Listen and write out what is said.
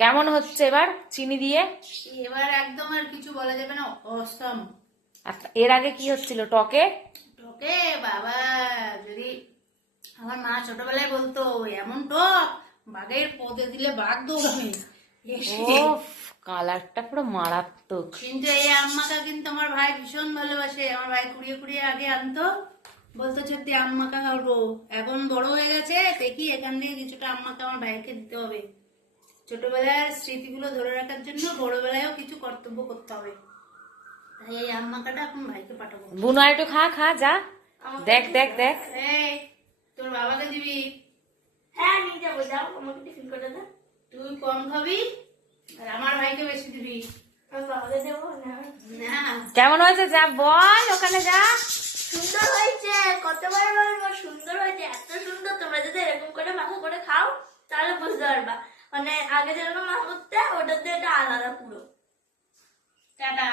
কেমন হচ্ছে এবার চিনি দিয়ে? এবার একদম আর কিছু বলা যাবে না, অসম। এর আগে কি হচ্ছিল টকে? টকে বাবা, যদি আমার মা ছোটবেলায় বলতো এমন টক বাঘের পদে দিলে বাঘ দৌড়াবে। ও, কালারটা পুরো মারাত্মক। কিন্তু এই আম্মাকা কিন্তু আমার ভাই ভীষণ ভালোবাসে। আমার ভাই কুড়িয়ে কুড়িয়ে আগে আনতো, বলতো সত্যি আম্মাকা খাবো। এখন বড় হয়ে গেছে, দেখি এখান থেকে কিছুটা আম্মাকা আমার ভাইকে দিতে হবে। ছোটবেলার স্মৃতিগুলো ধরে রাখার জন্য বড়বেলায়ও কিছু কর্তব্য করতে হবে। তাই এই আম্মাকাটা এখন ভাইকে পাঠাবো। বুনো একটু খা খা যা, দেখ দেখ দেখ। এই তোর বাবাকে দিবি? হ্যাঁ নিয়ে যাবো, যাও আমাকে টিফিন করে দাও। তুই কম খাবি আর আমার ভাইকে বেশি দিবি। আমি বাবাকে দেবো না। না, কেমন হয়েছে যা বল, ওখানে যা। সুন্দর হয়েছে, কতবার বলবো সুন্দর হয়েছে, এত সুন্দর। তোমরা যদি এরকম করে মাখা করে খাও তাহলে বুঝতে পারবা। মানে আগে যেরকম মাখা করতে, ওটাতে এটা আলাদা পুরো। টাটা।